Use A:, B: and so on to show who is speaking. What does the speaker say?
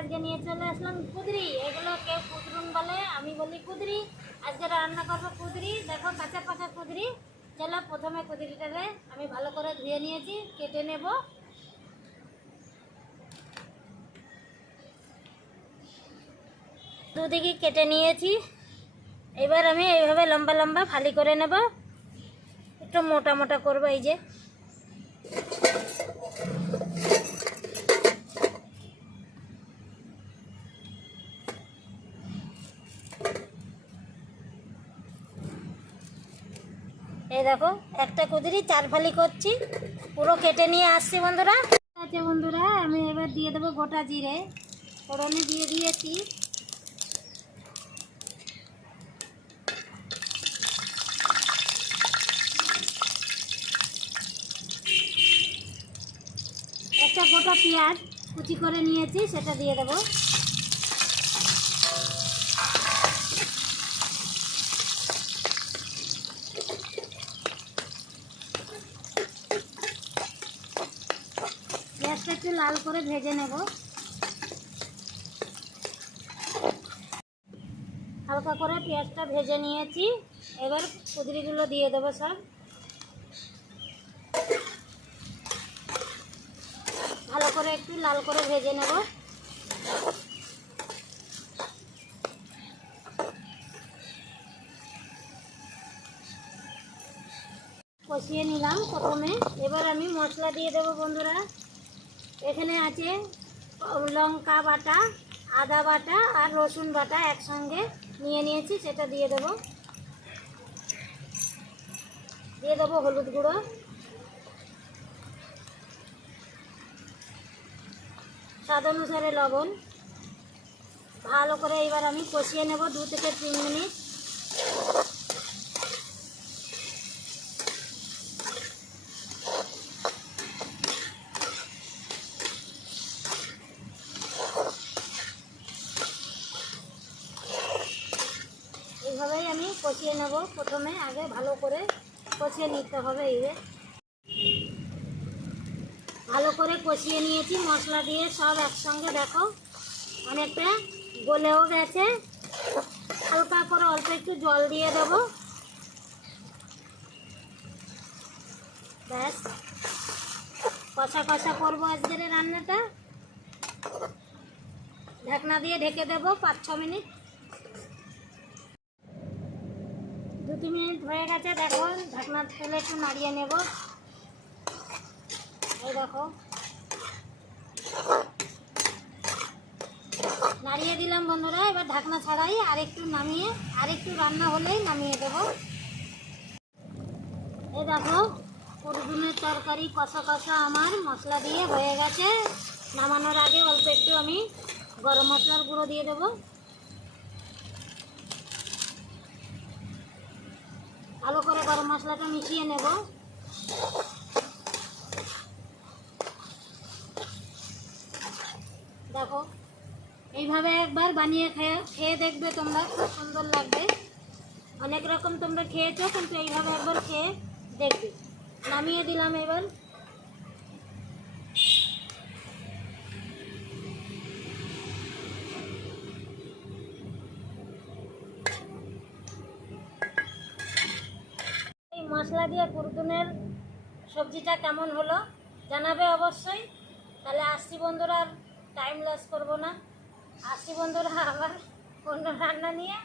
A: আজকে নিয়ে চলে আসলাম কুদরি। এগুলো কেউ কুদরুন বলে, আমি বলি কুদরি। আজকে রান্না করব কুদরি। দেখো কাঁচা পাকা কুদরি। চলো প্রথমে কুদরিটারে আমি ভালো করে ধুয়ে নিয়েছি, কেটে নেব। দুদিকে কেটে নিয়েছি। এবার আমি এইভাবে লম্বা লম্বা ফালি করে নেব। একটু মোটা মোটা করব, এই যে। এই দেখো, একটা কুদরি, চার ফালি করছি। পুরো কেটে নিয়ে আসছি বন্ধুরা। আছে বন্ধুরা, আমি এবার দিয়ে দেবো গোটা জিরে। ফোড়নে দিয়ে দিয়েছি। একটা গোটা পেঁয়াজ কুচি করে নিয়েছি, সেটা দিয়ে দেবো। পেঁয়াজটা একটু লাল করে ভেজে নেব। হালকা করে পেঁয়াজটা ভেজে নিয়েছি। এবার কুদরিগুলো দিয়ে দেবো সব। ভালো করে একটু লাল করে ভেজে নেব। কষিয়ে নিলাম প্রথমে। এবার আমি মশলা দিয়ে দেবো বন্ধুরা। এখানে আছে লঙ্কা বাটা, আদা বাটা আর রসুন বাটা একসঙ্গে নিয়ে নিয়েছি, সেটা দিয়ে দেবো। দিয়ে দেবো হলুদ গুঁড়ো। স্বাদ অনুসারে লবণ। ভালো করে এবার আমি কষিয়ে নেব দু থেকে তিন মিনিট। আমি কষিয়ে নেব। প্রথমে আগে ভালো করে কষিয়ে নিতে হবে এইভাবে ভালো করে কষিয়ে নিয়েছি। মশলা দিয়ে সব একসঙ্গে দেখো, অনেকটা গলেও গেছে। হালকা করে অল্প একটু জল দিয়ে দেবো। ব্যাস। কষা কষা করব আজকের রান্নাটা। ঢাকনা দিয়ে ঢেকে দেবো পাঁচ ছ মিনিট। দু মিনিট হয়ে গেছে, দেখো ঢাকনা তুলে একটু নাড়িয়ে নেব। এই দেখো। নাড়িয়ে দিলাম বন্ধুরা, এবার ঢাকনা ছাড়াই আর একটু নামিয়ে আর একটু রান্না হলেই নামিয়ে দেব। এই দেখো কুরদুনের তরকারি কষা কষা আমার মশলা দিয়ে হয়ে গেছে। নামানোর আগে অল্প একটু আমি গরম মশলার গুঁড়ো দিয়ে দেবো ভালো করে গরম মশলাটা মিশিয়ে নেব। দেখো, এইভাবে একবার বানিয়ে খেয়ে খেয়ে দেখবে তোমরা, খুব সুন্দর লাগবে। অনেক রকম তোমরা খেয়েছো, কিন্তু এইভাবে একবার খেয়ে দেখবে। নামিয়ে দিলাম এবার। মশলা দিয়ে কুরদুনের সবজিটা কেমন হলো জানাবে অবশ্যই। তাহলে আসছি বন্ধুরা, আর টাইম লস করব না। আসছি বন্ধুরা আবার অন্য রান্না নিয়ে।